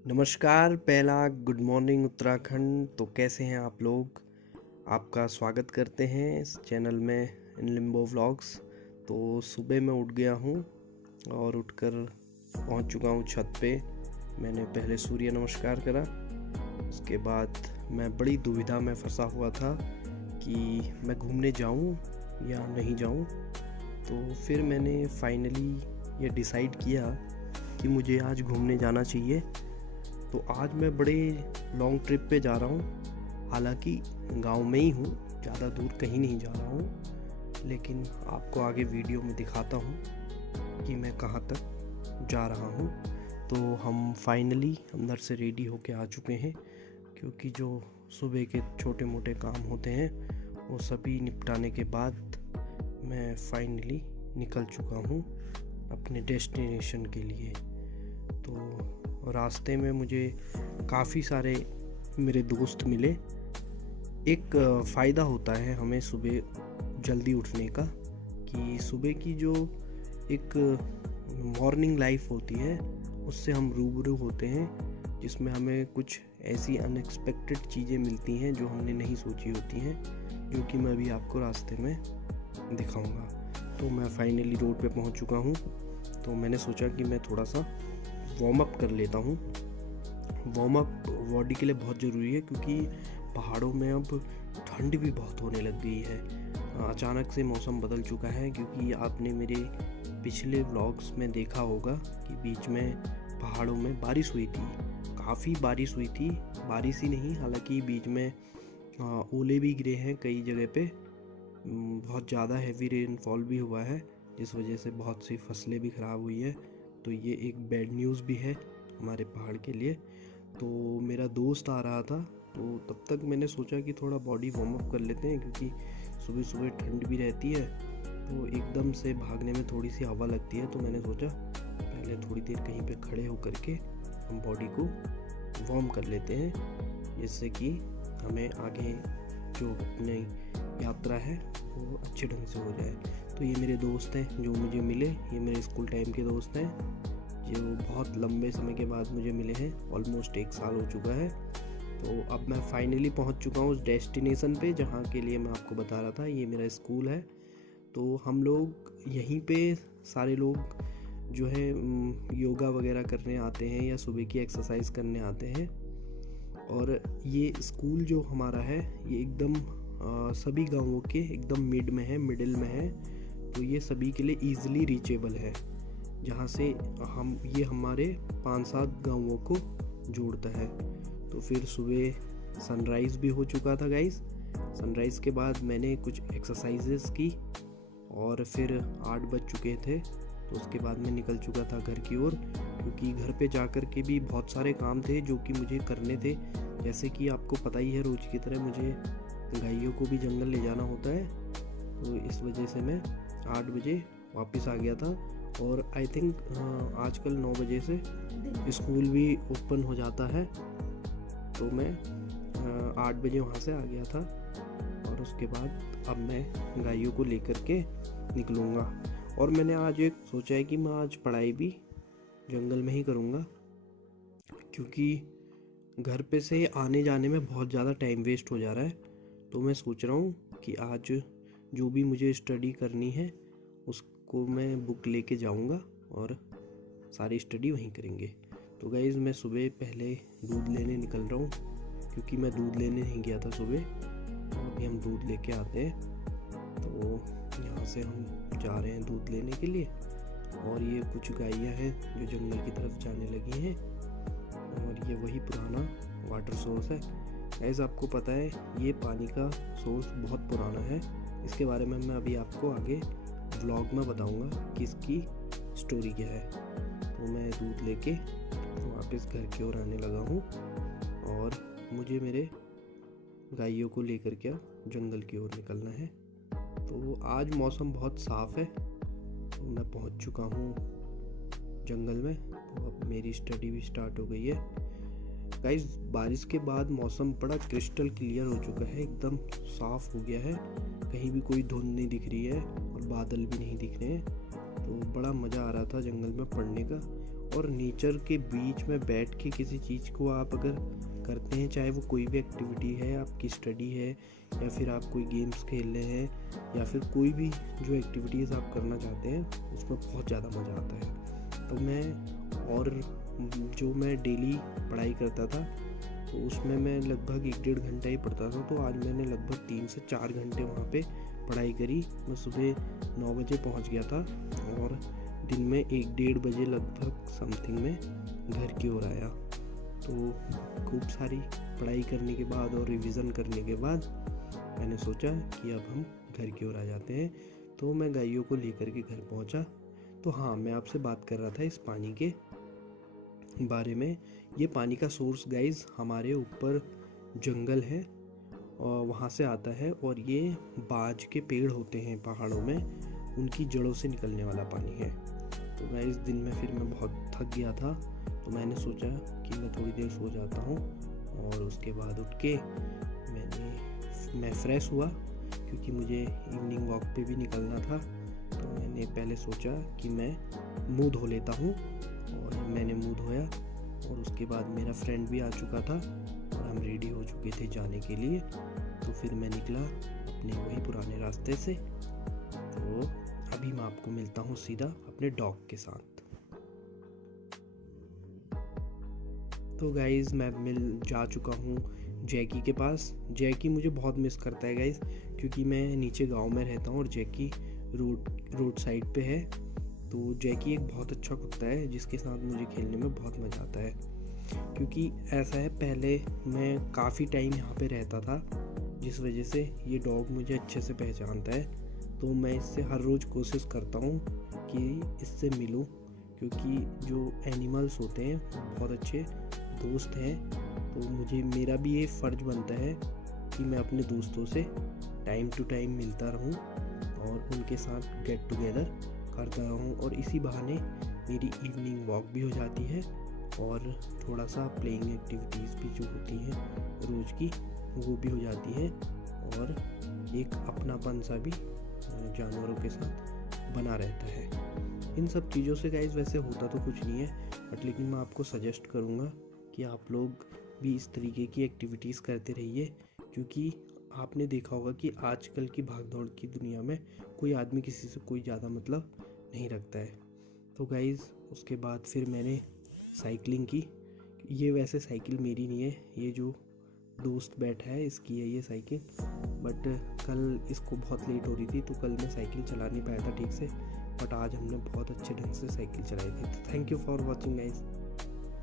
नमस्कार, पहला good morning Uttarakhand. तो कैसे हैं आप लोग? आपका स्वागत करते हैं इस चैनल में इन लिम्बो व्लॉग्स। तो सुबह मैं उठ गया हूँ और उठकर पहुँच चुका हूँ छत पे। मैंने पहले सूर्य नमस्कार करा। उसके बाद मैं बड़ी दुविधा में फंसा हुआ था कि मैं घूमने जाऊँ या नहीं जाऊँ। तो फिर मैंने फाइनली ये डिसाइड किया कि मुझे आज घूमने जाना चाहिए। तो आज मैं बड़े लॉन्ग ट्रिप पे जा रहा हूँ। हालांकि गांव में ही हूँ, ज़्यादा दूर कहीं नहीं जा रहा हूँ, लेकिन आपको आगे वीडियो में दिखाता हूँ कि मैं कहाँ तक जा रहा हूँ। तो हम फाइनली अंदर से रेडी होके आ चुके हैं, क्योंकि जो सुबह के छोटे मोटे काम होते हैं वो सभी निपटाने के बाद मैं फाइनली निकल चुका हूँ अपने डेस्टिनेशन के लिए। तो रास्ते में मुझे काफ़ी सारे मेरे दोस्त मिले। एक फ़ायदा होता है हमें सुबह जल्दी उठने का, कि सुबह की जो एक मॉर्निंग लाइफ होती है उससे हम रूबरू होते हैं, जिसमें हमें कुछ ऐसी अनएक्सपेक्टेड चीज़ें मिलती हैं जो हमने नहीं सोची होती हैं, जो कि मैं अभी आपको रास्ते में दिखाऊंगा। तो मैं फाइनली रोड पे पहुंच चुका हूं। तो मैंने सोचा कि मैं थोड़ा सा वार्म अप कर लेता हूँ। वार्म अप बॉडी के लिए बहुत ज़रूरी है, क्योंकि पहाड़ों में अब ठंड भी बहुत होने लग गई है। अचानक से मौसम बदल चुका है, क्योंकि आपने मेरे पिछले व्लॉग्स में देखा होगा कि बीच में पहाड़ों में बारिश हुई थी। काफ़ी बारिश हुई थी, बारिश ही नहीं, हालांकि बीच में ओले भी गिरे हैं कई जगह पे। बहुत ज़्यादा हैवी रेनफॉल भी हुआ है, जिस वजह से बहुत सी फसलें भी ख़राब हुई है। तो ये एक बैड न्यूज़ भी है हमारे पहाड़ के लिए। तो मेरा दोस्त आ रहा था, तो तब तक मैंने सोचा कि थोड़ा बॉडी वार्म अप कर लेते हैं, क्योंकि सुबह सुबह ठंड भी रहती है, तो एकदम से भागने में थोड़ी सी हवा लगती है। तो मैंने सोचा पहले थोड़ी देर कहीं पे खड़े होकर के हम बॉडी को वार्म कर लेते हैं, जिससे कि हमें आगे जो अपनी यात्रा है वो अच्छे ढंग से हो जाए। तो ये मेरे दोस्त हैं जो मुझे मिले, ये मेरे स्कूल टाइम के दोस्त हैं, जो बहुत लंबे समय के बाद मुझे मिले हैं। ऑलमोस्ट 1 साल हो चुका है। तो अब मैं फाइनली पहुंच चुका हूं उस डेस्टिनेशन पे जहां के लिए मैं आपको बता रहा था। ये मेरा स्कूल है। तो हम लोग यहीं पे सारे लोग जो है योगा वगैरह करने आते हैं या सुबह की एक्सरसाइज करने आते हैं। और ये स्कूल जो हमारा है ये एकदम सभी गाँवों के एकदम मिडिल में है। तो ये सभी के लिए ईज़िली रीचेबल है, जहाँ से ये हमारे 5-7 गाँवों को जोड़ता है। तो फिर सुबह सनराइज़ भी हो चुका था गाइस। सनराइज़ के बाद मैंने कुछ एक्सरसाइजेस की और फिर 8 बज चुके थे। तो उसके बाद मैं निकल चुका था घर की ओर, क्योंकि घर पे जाकर के भी बहुत सारे काम थे जो कि मुझे करने थे। जैसे कि आपको पता ही है, रोज़ की तरह मुझे गायों को भी जंगल ले जाना होता है। तो इस वजह से मैं 8 बजे वापस आ गया था। और आई थिंक आजकल 9 बजे से स्कूल भी ओपन हो जाता है। तो मैं 8 बजे वहाँ से आ गया था, और उसके बाद अब मैं गायों को लेकर के निकलूँगा। और मैंने आज एक सोचा है कि मैं आज पढ़ाई भी जंगल में ही करूँगा, क्योंकि घर पे से आने जाने में बहुत ज़्यादा टाइम वेस्ट हो जा रहा है। तो मैं सोच रहा हूँ कि आज जो भी मुझे स्टडी करनी है उसको मैं बुक लेके जाऊँगा और सारी स्टडी वहीं करेंगे। तो गाइज़ मैं सुबह पहले दूध लेने निकल रहा हूँ, क्योंकि मैं दूध लेने नहीं गया था सुबह। तो अभी हम दूध लेके आते हैं। तो यहाँ से हम जा रहे हैं दूध लेने के लिए। और ये कुछ गायें हैं जो जंगल की तरफ जाने लगी हैं, और ये वही पुराना वाटर सोर्स है। गाइस आपको पता है ये पानी का सोर्स बहुत पुराना है। इसके बारे में मैं अभी आपको आगे व्लॉग में बताऊंगा कि इसकी स्टोरी क्या है। तो मैं दूध लेके वापस घर की ओर आने लगा हूँ, और मुझे मेरे गायों को लेकर के जंगल की ओर निकलना है। तो आज मौसम बहुत साफ़ है। तो मैं पहुँच चुका हूँ जंगल में। तो अब मेरी स्टडी भी स्टार्ट हो गई है। गाइस बारिश के बाद मौसम बड़ा क्रिस्टल क्लियर हो चुका है, एकदम साफ़ हो गया है। कहीं भी कोई धुंध नहीं दिख रही है और बादल भी नहीं दिख रहे हैं। तो बड़ा मज़ा आ रहा था जंगल में पढ़ने का। और नेचर के बीच में बैठ के किसी चीज़ को आप अगर करते हैं, चाहे वो कोई भी एक्टिविटी है, आपकी स्टडी है या फिर आप कोई गेम्स खेल रहे हैं या फिर कोई भी जो एक्टिविटीज़ आप करना चाहते हैं, उसमें बहुत ज़्यादा मज़ा आता है। तो मैं डेली पढ़ाई करता था, तो उसमें मैं लगभग 1-1.5 घंटा ही पढ़ता था। तो आज मैंने लगभग 3 से 4 घंटे वहाँ पे पढ़ाई करी। मैं सुबह 9 बजे पहुँच गया था और दिन में 1-1.5 बजे लगभग समथिंग में घर की ओर आया। तो खूब सारी पढ़ाई करने के बाद और रिवीजन करने के बाद मैंने सोचा कि अब हम घर की ओर आ जाते हैं। तो मैं गायों को लेकर के घर पहुंचा। तो हाँ, मैं आपसे बात कर रहा था इस पानी के बारे में। ये पानी का सोर्स गाइस हमारे ऊपर जंगल है और वहाँ से आता है, और ये बाज के पेड़ होते हैं पहाड़ों में, उनकी जड़ों से निकलने वाला पानी है। तो गाइस दिन में फिर मैं बहुत थक गया था, तो मैंने सोचा कि मैं थोड़ी देर सो जाता हूँ। और उसके बाद उठ के मैं फ्रेश हुआ, क्योंकि मुझे इवनिंग वॉक पे भी निकलना था। तो मैंने पहले सोचा कि मैं मुंह धो लेता हूँ, और मैंने मुंह धोया। और उसके बाद मेरा फ्रेंड भी आ चुका था और हम रेडी हो चुके थे जाने के लिए। तो फिर मैं निकला अपने वही पुराने रास्ते से। तो अभी मैं आपको मिलता हूँ सीधा अपने डॉग के साथ। तो गाइज़ मैं जा चुका हूँ जैकी के पास। जैकी मुझे बहुत मिस करता है गाइज़, क्योंकि मैं नीचे गांव में रहता हूँ और जैकी रोड साइड पे है। तो जैकी एक बहुत अच्छा कुत्ता है जिसके साथ मुझे खेलने में बहुत मज़ा आता है। क्योंकि ऐसा है, पहले मैं काफ़ी टाइम यहाँ पे रहता था, जिस वजह से ये डॉग मुझे अच्छे से पहचानता है। तो मैं इससे हर रोज़ कोशिश करता हूँ कि इससे मिलूँ, क्योंकि जो एनिमल्स होते हैं बहुत अच्छे दोस्त हैं। तो मेरा भी ये फ़र्ज़ बनता है कि मैं अपने दोस्तों से टाइम टू टाइम मिलता रहूं और उनके साथ गेट टुगेदर करता रहूं। और इसी बहाने मेरी इवनिंग वॉक भी हो जाती है और थोड़ा सा प्लेइंग एक्टिविटीज़ भी जो होती हैं रोज़ की, वो भी हो जाती है। और एक अपनापन सा भी जानवरों के साथ बना रहता है। इन सब चीज़ों से गाइस वैसे होता तो कुछ नहीं है, बट लेकिन मैं आपको सजेस्ट करूँगा कि आप लोग भी इस तरीके की एक्टिविटीज़ करते रहिए। क्योंकि आपने देखा होगा कि आजकल की भागदौड़ की दुनिया में कोई आदमी किसी से कोई ज़्यादा मतलब नहीं रखता है। तो गाइज़ उसके बाद फिर मैंने साइकिलिंग की। ये वैसे साइकिल मेरी नहीं है, ये जो दोस्त बैठा है इसकी है ये साइकिल। बट कल इसको बहुत लेट हो रही थी, तो कल मैं साइकिल चला नहीं पाया था ठीक से। बट आज हमने बहुत अच्छे ढंग से साइकिल चलाई थी। तो thank you for watching guys.